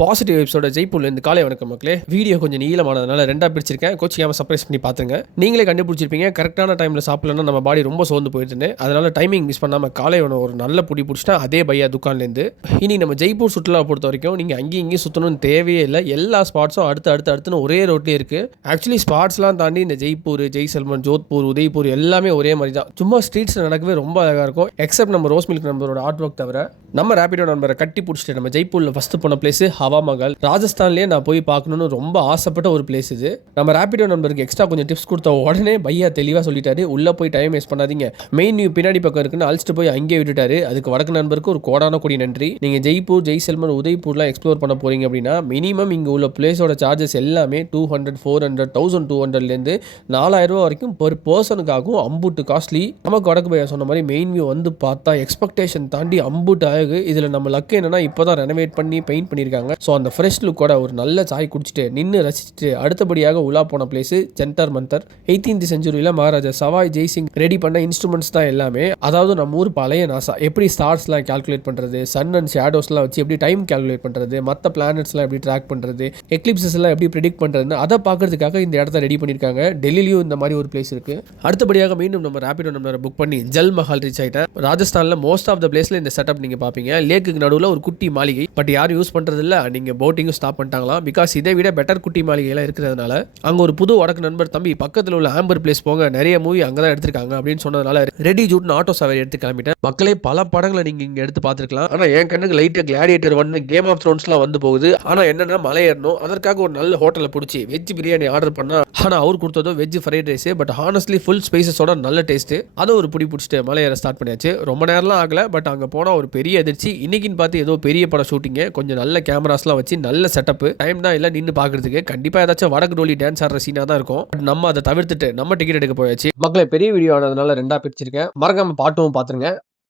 Positive எபிசோட ஜெய்ப்பூர்லேருந்து காலை வணக்கம் மக்களே. வீடியோ கொஞ்சம் நீளமானதுனால ரெண்டாக பிரிச்சிருக்கேன். கோச்சிக்காமல் சர்ப்ரைஸ் பண்ணி பார்த்துங்க. நீங்களே கண்டுபிடிச்சிருப்பீங்க, கரெக்டான டைமில் சாப்பிடலன்னா நம்ம பாடி ரொம்ப சோர்ந்து போயிடுதுன்னு. அதனால டைமிங் மிஸ் பண்ணாமல் காலை உணவு ஒரு நல்ல புடி பிடிச்சிட்டா அதே பையா துக்கான்லேருந்து. இனி நம்ம ஜெய்ப்பூர் சுற்றுலா பொறுத்த வரைக்கும் நீங்கள் அங்கேயும் இங்கேயும் சுற்றணும்னு தேவையே இல்லை. எல்லா ஸ்பாட்ஸும் அடுத்துன்னு ஒரே ரோட்லேயே இருக்குது. ஆக்சுவலி ஸ்பாட்ஸ்லாம் தாண்டி இந்த ஜெய்ப்பூர், ஜெய்சல்மர், ஜோத்பூர், உதய்பூர் எல்லாமே ஒரே மாதிரி தான். சும்மா ஸ்ட்ரீட்ஸில் நடக்கவே ரொம்ப அழகாக இருக்கும். எக்ஸப்ட் நம்ம ரோஸ் மில்க் நம்பரோட ஆர்ட் ஒர்க் தவிர நம்ம ரேபிடோ நம்பரை கட்டி பிடிச்சிட்டு நம்ம ஜெய்ப்பூரில் ஃபஸ்ட்டு போன பிளேஸ் ஹவா மஹால். ராஜஸ்தான்லேயே நான் போய் பார்க்கணுன்னு ரொம்ப ஆசைப்பட்ட ஒரு பிளேஸ் இது. நம்ம ரேபிடோ நம்பருக்கு எக்ஸ்ட்ரா கொஞ்சம் டிப்ஸ் கொடுத்த உடனே பையா தெளிவாக சொல்லிட்டாரு, உள்ளே போய் டைம் வேஸ்ட் பண்ணாதீங்க, மெயின் நியூ பின்னாடி பக்கம் இருக்குன்னு அழிச்சிட்டு போய் அங்கேயே விட்டுட்டாரு. அதுக்கு வடக்கு நண்பருக்கு ஒரு கோடான கொடி நன்றி. நீங்கள் ஜெய்ப்பூர், ஜெய்சல்மர், உதய்பூர்லாம் எக்ஸ்ப்ளோர் பண்ண போறீங்க அப்படின்னா மினிமம் இங்கே உள்ள பிளேஸோட சார்ஜஸ் எல்லாமே 200, 400, 1200லேருந்து 4000 ரூபா வரைக்கும் பெர் பர்சனுக்காகவும் அம்புட்டு காஸ்ட்லி. நமக்கு வடக்கு பையா சொன்ன மாதிரி மெயின் வியூ வந்து பார்த்தா எக்ஸ்பெக்டேஷன் தாண்டி அம்புட்டு அழகு. இதில் நம்ம லக்கு என்னன்னா இப்போ தான் ரெனோவேட் பண்ணி பெயிண்ட் பண்ணியிருக்காங்க. ஸோ அந்த ஃப்ரெஷ் லுக்கோட ஒரு நல்ல சாய் குடிச்சிட்டு நின்று ரசிச்சுட்டு அடுத்தபடியாக உலா போன பிளேஸ் ஜந்தர் மந்தர். 18th செஞ்சுரியில் மகாராஜா சவாய் ஜெய்சிங் ரெடி பண்ண இன்ஸ்ட்ருமெண்ட்ஸ் தான் எல்லாமே. அதாவது நம்ம ஊர் பழைய நாசா எப்படி ஸ்டார்ஸ்லாம் கால்குலேட் பண்ணுறது, சன் அண்ட் ஷேடோஸ்லாம் வச்சு எப்படி டைம் கால்குலேட் பண்ணுறது, மற்ற பிளானட்ஸ்லாம் எப்படி ட்ராக் பண்ணுறது, எக்லிப்சஸ்லாம் எப்படி ப்ரிடிக்ட் பண்ணுறதுன்னு அதை பார்க்கறதுக்காக இந்த இடத்த ரெடி பண்ணியிருக்காங்க. டெல்லியிலும் இந்த மாதிரி ஒரு பிளேஸ் இருக்குது. அடுத்தபடியாக மீண்டும் நம்ம ரேபிடோ நம்பரை புக் பண்ணி ஜல் மஹால் ரீச் ஆகிட்டேன். ராஜஸ்தானில் மோஸ்ட் ஆஃப் த பிளேஸில் இந்த செட்டப் நீங்கள் பார்ப்பீங்க. லேக்குக்கு நடுவில் ஒரு குட்டி மாளிகை, பட் யாரும் யூஸ் பண்ணுறதில்ல. நீங்கள் போட்டிங்கும் ஸ்டாப் பண்ணிட்டாங்களாம். பிகாஸ் இதை விட பெட்டர் குட்டி மாளிகைலாம் இருக்கிறதுனால அங்கே ஒரு புது வடக்கு நண்பர் தம்பி பக்கத்தில் உள்ள ஆம்பர் பிளேஸ் போங்க, நிறைய மூவி அங்கே தான் எடுத்திருக்காங்க அப்படின்னு சொன்னதுனால ரெடி ஜூட்னு ஆட்டோ சவாரி எடுத்து கிளம்பிட்டேன். மக்களே பல படங்களை நீங்கள் இங்கே எடுத்து பார்த்துருக்கலாம். ஆனால் என் கண்ணுக்கு லைட்டாக கிளாடியேட்டர் 1, கேம் ஆஃப் த்ரோன்ஸ்லாம் வந்து போகுது. ஆனால் என்னென்னா மலை ஏறணும். அதற்காக ஒரு நல்ல ஹோட்டலில் பிடிச்சி வெஜ் பிரியாணி ஆர்டர் பண்ணால், ஆனால் அவர் கொடுத்ததோ veg fried rice. But honestly full ஸ்பைசஸோட நல்ல டேஸ்ட்டு. அதை ஒரு பிடி பிடிச்சிட்டு மலை ஏற ஸ்டார்ட் பண்ணியாச்சு. ரொம்ப நேரம்லாம் ஆகலை, பட் அங்கே போனால் ஒரு பெரிய எதிர்ச்சி. இன்னைக்குன்னு பார்த்து ஏதோ பெரிய படம் ஷூட்டிங்கு, கொஞ்சம் நல்ல கேமராஸ்லாம் வச்சு நல்ல செட்டப். டைம் தான் இல்லை நின்று பார்க்கறதுக்கு. கண்டிப்பாக ஏதாச்சும் வடக்கு டோலி டான்ஸ் ஆடுற சீனாக தான் இருக்கும். நம்ம அதை தவிர்த்துட்டு நம்ம டிக்கெட் எடுக்க போயாச்சு. மக்களை பெரிய வீடியோ ஆனதுனால ரெண்டாக பிரிச்சிருக்கேன். மறக்காம பாட்டும் பார்த்துருங்க.